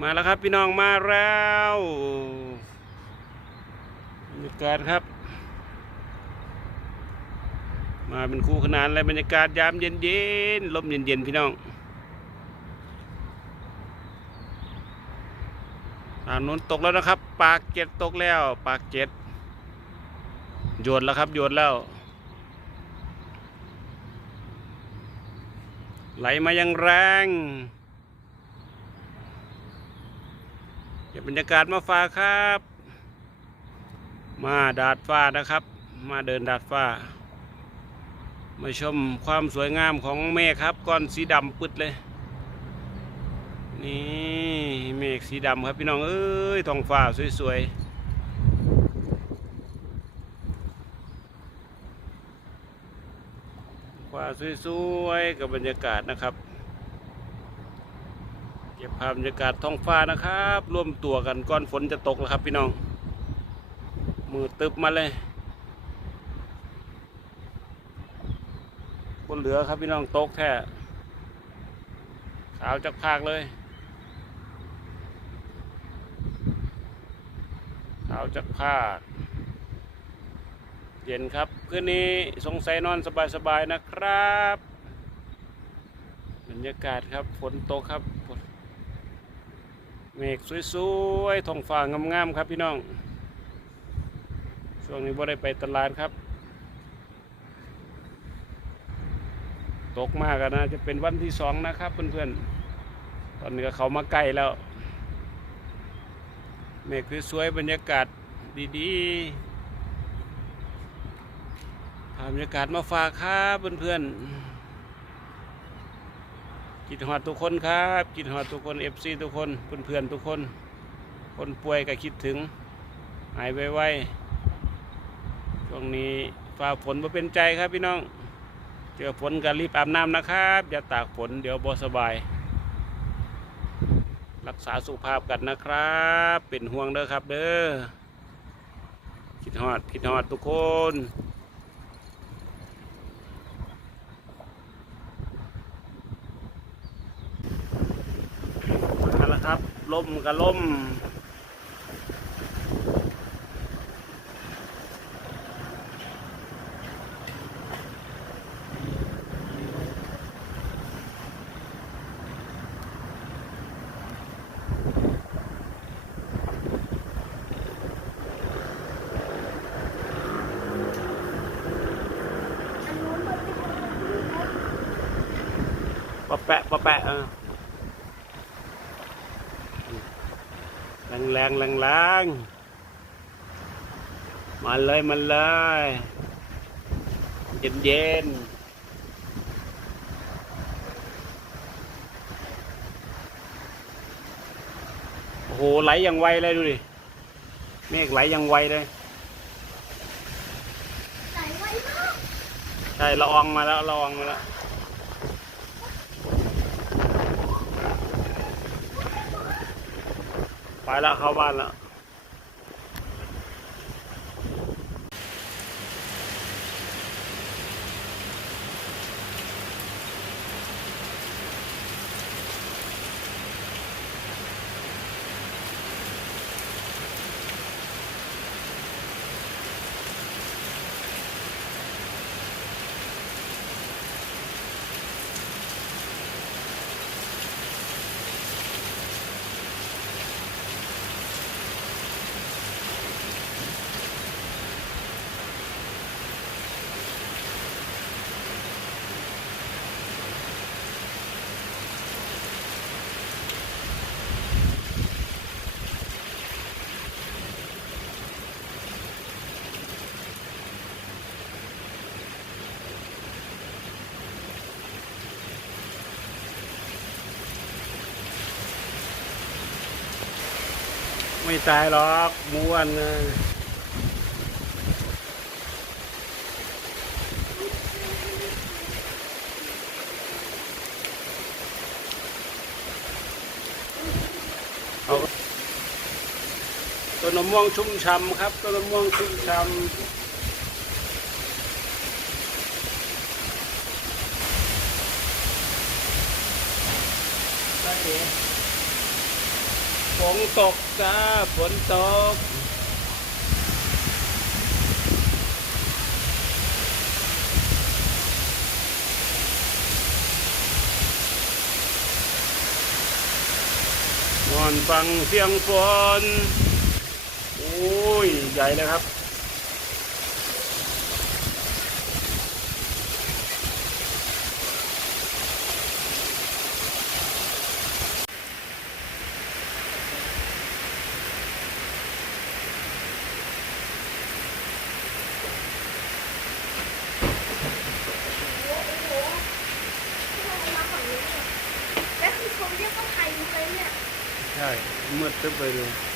มาแล้วครับพี่น้องมาแล้วบรรยากาศครับ มาเป็นคู่ขนานและบรรยากาศยามเย็นๆลมเย็นๆพี่น้องทางนู้นตกแล้วนะครับ ปากเจ็ดตกแล้ว ปากเจ็ดโยนแล้วครับโยนแล้ว ไหลมายังแรงเก็ บรรยากาศมาฝาครับ มาดาดฟ้านะครับ มาเดินดาดฟ้า มาชมความสวยงามของเมฆครับก้อนสีดำปึดเลย นี่เมฆสีดำครับพี่น้องเอ้ยท้องฟ้าสวยๆฟ้าสวยๆกับบรรยากาศนะครับ ก็บภาพบรรยากาศท้องฟ้านะครับ ร่วมตัวกันก้อนฝนจะตกแล้วครับพี่น้อง มือตึบมาเลยบนเหลือครับพี่น้องตกแท้ขาวจากภาคเลย ขาวจากภาค เย็นครับ คืนนี้สงสัยนอนสบายๆนะครับบรรยากาศครับฝนตกครับ เมฆสวยๆท้องฟ้างามๆครับพี่น้อง ช่วงนี้บ่ได้ไปตลาดครับ ตกมากนะจะเป็นวันที่สองนะครับเพื่อนๆ ตอนนี้ก็เขามาใกล้แล้ว เมฆสวยๆบรรยากาศดีๆพาบรรยากาศมาฝากครับเพื่อนๆ คิดฮอดทุกคนครับคิดฮอดทุกคนเอฟซีทุกคนเพื่อนๆทุกคน คนป่วยก็คิดถึง หายไวๆช่วงนี้ฟ้าฝนมาเป็นใจครับพี่น้อง เจอฝนก็รีบอาบน้ำนะครับ อย่าตากฝนเดี๋ยวบ่สบาย รักษาสุขภาพกันนะครับ เป็นห่วงเด้อครับเด้อคิดฮอดคิดฮอดทุกคนมาแล้ว ครับล่มกับล่มปะแปะปะแปะเออ แรงแรงแรงแรงมาเลยมาเลยเย็นเย็นโอ้โหไหลอย่างไวเลยดูดิเมฆไหลอย่างไวเลยไหลไวมากใช่ละอองมาแล้วละอองมาแล้ว ไปแล้ว ไม่ตายหรอกม้วนนะเอาต้นมะม่วงชุ่มฉ่ำครับต้นมะม่วงชุ่มฉ่ำได้เอ๋ นตกจ้าฝนตกนอนฟังเสียงฝนโอ้ย ใหญ่นะครับ आहे. मतं बरं